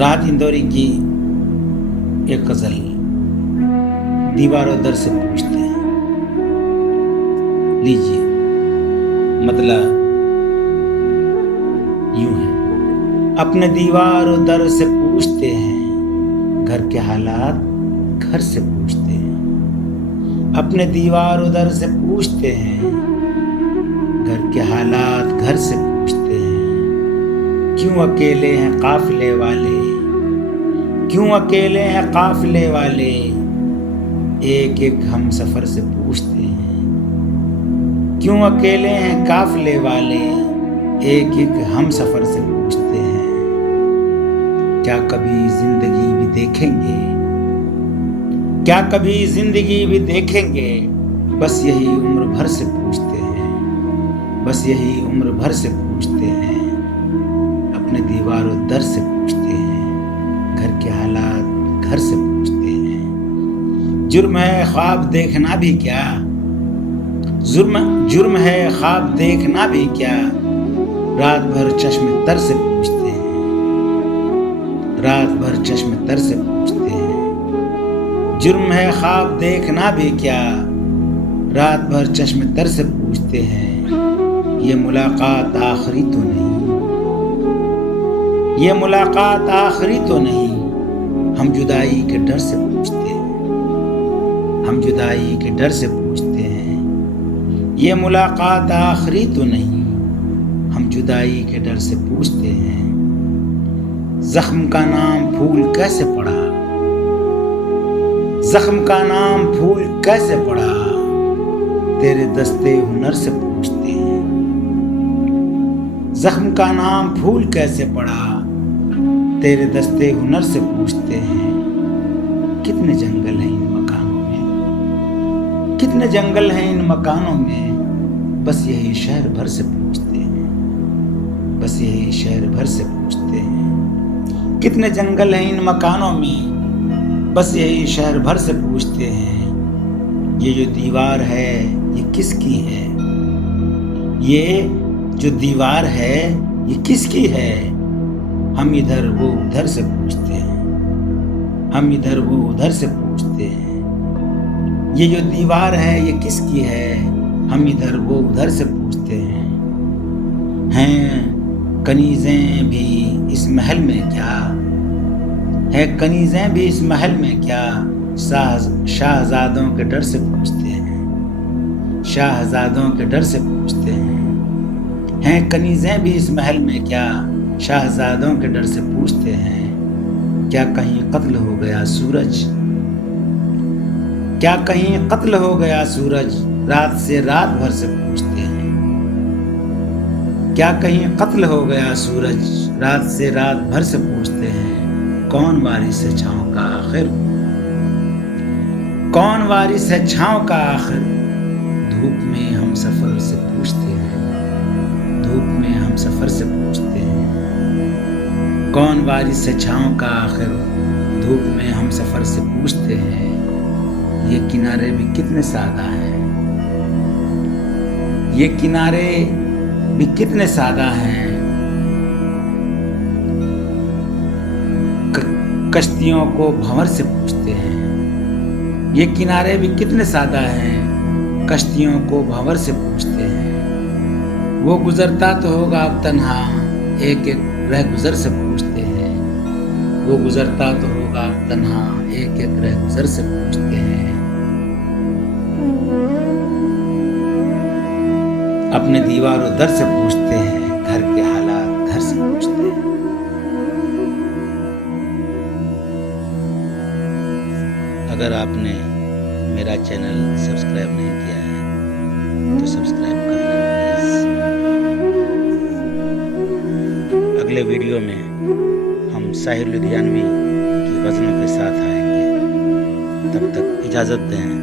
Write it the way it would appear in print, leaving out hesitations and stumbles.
राहत इंदौरी की एक गजल दीवारों दर से पूछते हैं। लीजिए, मतलब यूं है। अपने दीवारों दर से पूछते हैं, घर के हालात घर से पूछते हैं। अपने दीवारों दर से पूछते हैं, घर के हालात घर से पूछते हैं। क्यों अकेले हैं काफिले वाले, क्यों अकेले हैं काफिले वाले, एक एक हम सफर से पूछते हैं। क्यों अकेले हैं काफिले वाले, एक एक हम सफर से पूछते हैं। क्या कभी जिंदगी भी देखेंगे, क्या कभी जिंदगी भी देखेंगे, बस यही उम्र भर से पूछते हैं, बस यही उम्र भर से पूछते हैं। अपने दीवारों दर से पूछते हैं, घर के हालात घर से पूछते हैं। जुर्म है ख्वाब देखना भी क्या, जुर्म है ख्वाब देखना भी क्या, रात भर चश्म तर से पूछते हैं, रात भर चश्म तर से पूछते हैं। जुर्म है ख्वाब देखना भी क्या, रात भर चश्म तर से पूछते हैं। ये मुलाकात आखिरी तो नहीं, ये मुलाकात आखिरी तो नहीं, हम जुदाई के डर से पूछते हैं, हम जुदाई के डर से पूछते हैं। ये मुलाकात आखिरी तो नहीं, हम जुदाई के डर से पूछते हैं। जख्म का नाम फूल कैसे पड़ा, जख्म का नाम फूल कैसे पड़ा, तेरे दस्ते हुनर से पूछते हैं। जख्म का नाम फूल कैसे पड़ा, तेरे दस्ते हुनर से पूछते हैं। कितने जंगल हैं इन मकानों में, कितने जंगल हैं इन मकानों में, बस यही शहर भर से पूछते हैं, बस यही शहर भर से पूछते हैं। कितने जंगल हैं इन मकानों में, बस यही शहर भर से पूछते हैं। ये जो दीवार है ये किसकी है, ये जो दीवार है ये किसकी है, हम इधर वो उधर से पूछते हैं, हम इधर वो उधर से पूछते हैं। ये जो दीवार है ये किसकी है, हम इधर वो उधर से पूछते हैं। हैं कनीज़ें भी इस महल में क्या, है कनीज़ें भी इस महल में क्या, शाहजादों के डर से पूछते हैं, शाहजादों के डर से पूछते हैं। हैं कनीज़ें भी इस महल में क्या, शाहजादों के डर से पूछते हैं। क्या कहीं कत्ल हो गया सूरज, क्या कहीं कत्ल हो गया सूरज, रात से रात भर से पूछते हैं। क्या कहीं कत्ल हो गया सूरज, रात से रात भर से पूछते हैं। कौन वारिस है छाँव का आखिर, कौन वारिस है छाँव का आखिर, धूप में हम सफर से पूछते हैं, धूप में हम सफर से पूछते हैं। कौन वारिस है छाँव का आखिर, धूप में हम सफर से पूछते हैं। ये किनारे भी कितने सादा हैं, ये किनारे भी कितने सादा हैं, कश्तियों को भंवर से पूछते हैं। ये किनारे भी कितने सादा हैं, कश्तियों को भंवर से पूछते हैं। वो गुजरता तो होगा अब तन्हा, एक एक रह गुजर से पूछते हैं। वो गुजरता तो होगा अब तन्हा, एक एक रह गुजर से पूछते हैं। अपने दीवारों दर से पूछते हैं, घर के हालात घर से पूछते हैं। अगर आपने मेरा चैनल सब्सक्राइब नहीं किया है तो सब्सक्राइब करना प्लीज। अगले वीडियो में हम साहिर लुधियानवी की गज़लों के साथ आएंगे। तब तक इजाज़त दें।